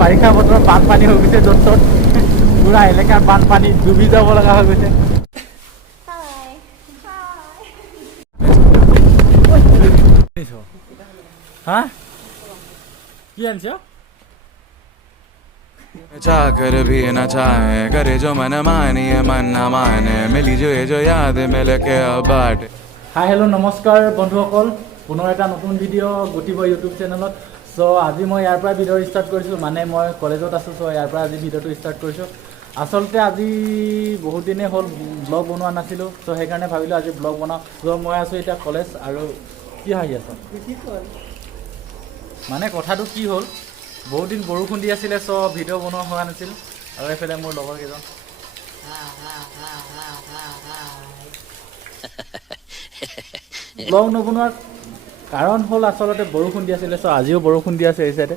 বাৰিষা বতৰত বানপানী হৈ গৈছে য'ত ত'ত পুৰা এলেকাৰ বানপানী ডুবি যাব লগা হৈ গৈছে। হা কি আনিছ? चाहकर भी न चाहे करे जो मन मानिए मन न माने मिली जो ये जो याद मिल के अब बाटे। হাই হেল্ল' নমস্কাৰ বন্ধুসকল, পুনৰ এটা নতুন ভিডিঅ' গুটিব ইউটিউব চেনেলত। চ' আজি মই ইয়াৰ পৰা ভিডিঅ' ষ্টাৰ্ট কৰিছোঁ, মানে মই কলেজত আছোঁ। চ' ইয়াৰ পৰা আজি ভিডিঅ'টো ষ্টাৰ্ট কৰিছোঁ। আচলতে আজি বহুত দিনেই হ'ল ব্লগ বনোৱা নাছিলোঁ, চ' সেইকাৰণে ভাবিলোঁ আজি ব্লগ বনাওঁ। চ' মই আছোঁ এতিয়া কলেজ। আৰু কি হাঁহি আছ? মানে কথাটো কি হ'ল, বহুত দিন বৰষুণ দি আছিলে, চ' ভিডিঅ' বনোৱা হোৱা নাছিল। আৰু এইফালে মোৰ লগৰ কেইজন ব্লগ নবনোৱাৰ কাৰণ হ'ল আচলতে বৰষুণ দি আছিলে। চ' আজিও বৰষুণ দি আছে এই চাইডে।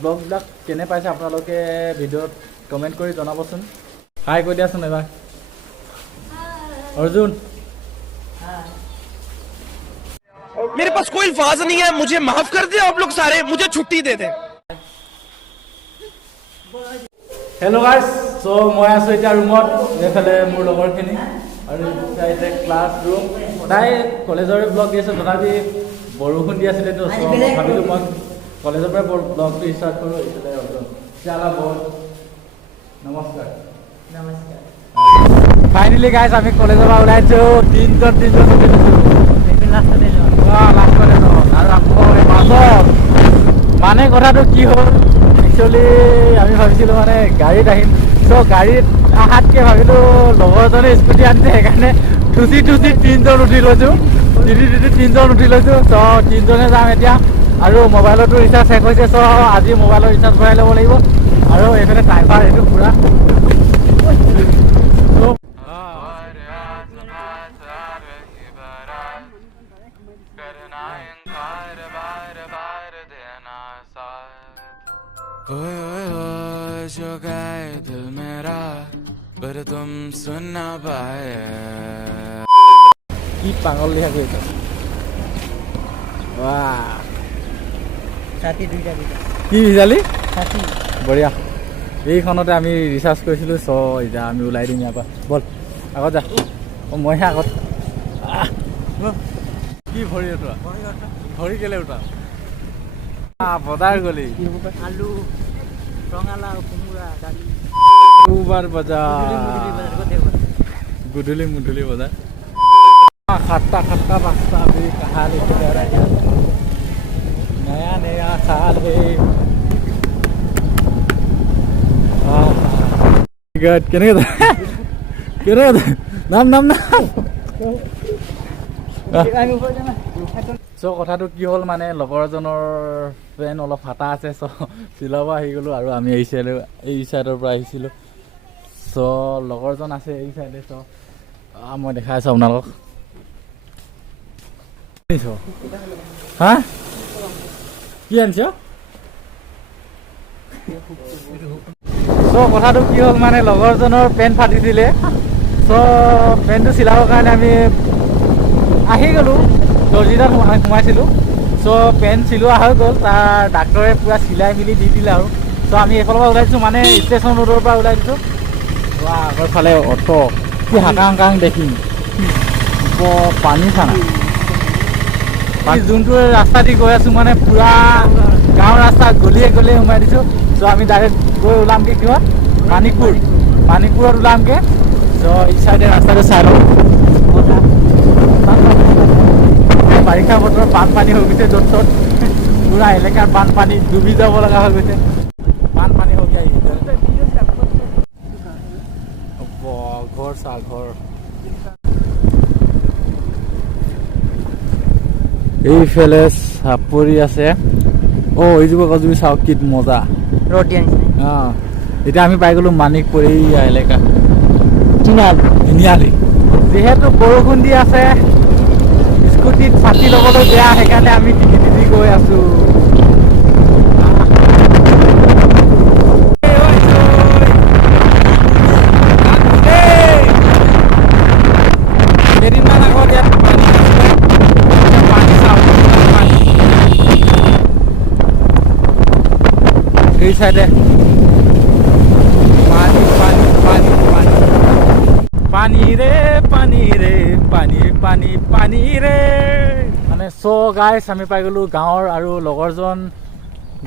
ব্লগবিলাক কেনে পাইছে আপোনালোকে ভিডিঅ'ত কমেণ্ট কৰি জনাবচোন। হাই কৈ দিয়াচোন এবাৰ। অৰ্জুন मेरे पास कोई अल्फाज नहीं है, मुझे माफ कर दे आप लोग सारे, मुझे छुट्टी दे दे। হেল্ল' গাইজ, চ' মই আছোঁ এতিয়া ৰুমত, এইফালে মোৰ লগৰখিনি আৰু এতিয়া ক্লাছ ৰুম। সদায় কলেজৰে ব্লগ দি আছোঁ, তথাপি বৰষুণ দি আছিলেতো, চ' ভাবিলোঁ মই কলেজৰ পৰা ব্লগটো ষ্টাৰ্ট কৰোঁ। এইফালে অৰ্জুন বহুত নমস্কাৰ। ফাইনেলি গাইজ আমি কলেজৰ পৰা ওলাইছোঁ, তিনিজন আৰু আকৌ মাজত মানে কথাটো কি হ'ল, একচুৱেলি আমি ভাবিছিলোঁ মানে গাড়ীত আহিম। চ' গাড়ীত অহাতকৈ ভাবিলোঁ লগৰজনে স্কুটি আনিছে, সেইকাৰণে ঠুচি তিনিজন উঠি লৈছোঁ। তিনিজন উঠি লৈছোঁ। চ' তিনিজনে যাম এতিয়া। আৰু মোবাইলতো ৰিচাৰ্জ শেষ হৈছে, চ' আজি মোবাইলৰ ৰিচাৰ্জ ভৰাই ল'ব লাগিব। আৰু এইফালে ড্ৰাইভাৰ এইটো পূৰা जो गए दिल मेरा पर तुम सुन ना पाए। কি পাগল লিখা কৰিছে। কি ৰিজালি বঢ়িয়া। এইখনতে আমি ৰিচাৰ্জ কৰিছিলোঁ। চ' এতিয়া আমি ওলাই দিম ইয়াৰ পৰা। ব'ল আগত যা। মইহে আগত। কি ভৰি উঠোৱা? ভৰি কেলে উঠা? বজাৰ গলি আলু ৰঙালাও কোমোৰা দালি বজাৰ গধূলি মুধূলি বজাৰ খাট্টা পাস্তা भी कहा लेके जा रहा है। नया साल है। কেনেকে নাম চ' কথাটো কি হ'ল, মানে লগৰ এজনৰ পেন অলপ ফাটা আছে, চ' চিলাব আহি গ'লোঁ। আৰু আমি এই চাইডৰ পৰা আহিছিলোঁ। চ' লগৰজন আছে এই চাইডে। চ' মই দেখাই আছোঁ আপোনালোকক। হা কি আনিছ? চ' কথাটো কি হ'ল, মানে লগৰজনৰ পেণ্ট ফাটিছিলে। চ' পেণ্টটো চিলাবৰ কাৰণে আমি আহি গ'লোঁ। দৰ্জিটাত সোমাইছিলোঁ। চ' পেণ্ট চিলোৱা হৈ গ'ল, তাৰ ডাক্তৰে পূৰা চিলাই মেলি দি দিলে আৰু। চ' আমি এইফালৰ পৰা ওলাই দিছোঁ, মানে ষ্টেচন ৰোডৰ পৰা ওলাই দিছোঁ। আগৰ ফালে অটো কি হাকাং দেখিম পানী চানা। যোনটো ৰাস্তা দি গৈ আছোঁ, মানে পূৰা গাঁৱৰ ৰাস্তা গলিয়ে সোমাই দিছোঁ। চ' আমি ডাইৰেক্ট গৈ ওলামগৈ কিহত মানিকপুৰত ওলামগৈ। চ' এই চাইডে ৰাস্তাটো চাই লওঁ। বাৰিষা বতৰত বানপানী হৈ গৈছে য'ত ত'ত পুৰা এলেকাৰ বানপানী ডুবি যাব লগা হৈ গৈছে। বানপানী হৈ যায় ঘৰ চা ঘৰ। এইফালে চাপৰি আছে। এইজোপা গছজোপি চাওক কি মজা। এতিয়া আমি পাই গ'লোঁ মানিকপুৰ এই এলেকা তিনিআলি। যিহেতু বৰষুণ দি আছে, স্কুটিত ছাতি ল'বলৈ বেয়া, সেইকাৰণে আমি তিতি গৈ আছোঁ। কেইদিনমান আগত ইয়াত পানী চাওঁ। এই সাইডে পানি পানি পানি পানি পানি রে পানি ৰে পানী পানী পানী ৰে মানে চ' গাইছ আমি পাই গ'লোঁ গাঁৱৰ আৰু লগৰজন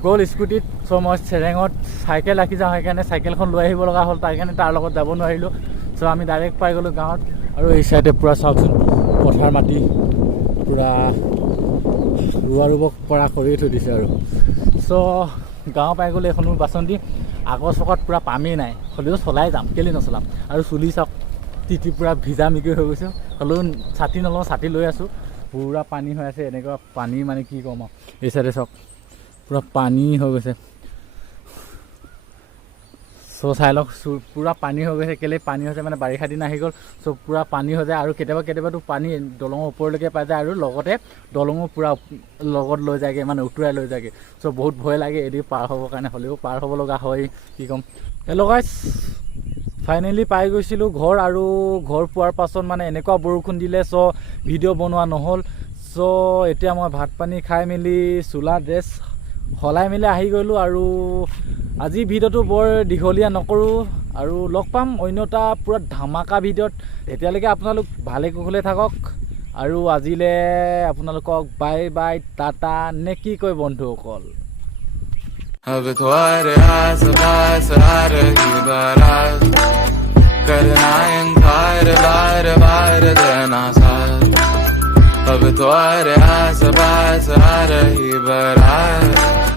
গ'ল স্কুটিত। চ' মই চেৰেঙত চাইকেল ৰাখি যাওঁ, সেইকাৰণে চাইকেলখন লৈ আহিব লগা হ'ল, তাৰ কাৰণে তাৰ লগত যাব নোৱাৰিলোঁ। চ' আমি ডাইৰেক্ট পাই গ'লোঁ গাঁৱত। আৰু এই চাইডে পূৰা চাওকচোন পথাৰ মাটি পূৰা ৰুব পৰা কৰি থৈ দিছে আৰু। চ' গাঁও পাই গ'লে এখনো বাচন্তি আগৰ চকত পূৰা পামেই নাই, হ'লেও চলাই যাম, কেলৈ নচলাম। আৰু চুলি চাওক তিতি পূৰা ভিজা মিকি হৈ গৈছোঁ, হ'লেও ছাতি নলওঁ, ছাতি লৈ আছোঁ। পূৰা পানী হৈ আছে, এনেকুৱা পানী মানে কি ক'ম আৰু। এই চাইডে চাওক পূৰা পানী হৈ গৈছে। চ' চাই লওক পূৰা পানী হৈ গৈছে, কেলৈ পানী হৈছে মানে বাৰিষা দিন আহি গ'ল। চ' পূৰা পানী হৈ যায় আৰু কেতিয়াবাতো পানী দলঙৰ ওপৰলৈকে পাই যায় আৰু লগতে দলঙো পূৰা লগত লৈ যায়গৈ, মানে উটুৱাই লৈ যায়গৈ। চ' বহুত ভয় লাগে এদি পাৰ হ'বৰ কাৰণে, হ'লেও পাৰ হ'ব লগা হয়, কি ক'ম। হেল্ল' গাইছ, ফাইনেলি পাই গৈছিলোঁ ঘৰ। আৰু ঘৰ পোৱাৰ পাছত মানে এনেকুৱা বৰষুণ দিলে, চ' ভিডিঅ' বনোৱা নহ'ল। চ' এতিয়া মই ভাত পানী খাই মেলি চোলা ড্ৰেছ সলাই মেলি আহি গ'লোঁ। আৰু আজি ভিডিঅ'টো বৰ দীঘলীয়া নকৰোঁ আৰু লগ পাম অন্য এটা পূৰা ধামাকা ভিডিঅ'ত। তেতিয়ালৈকে আপোনালোক ভালে কুশলে থাকক আৰু আজিলৈ আপোনালোকক বাই বাই, টাটা নে কি কয় বন্ধুসকল। अब तुम्हारे आस पास आ रही बारात, करना इनकार बार बार देना साथ। अब तुम्हारे आस पास आ रही बारात।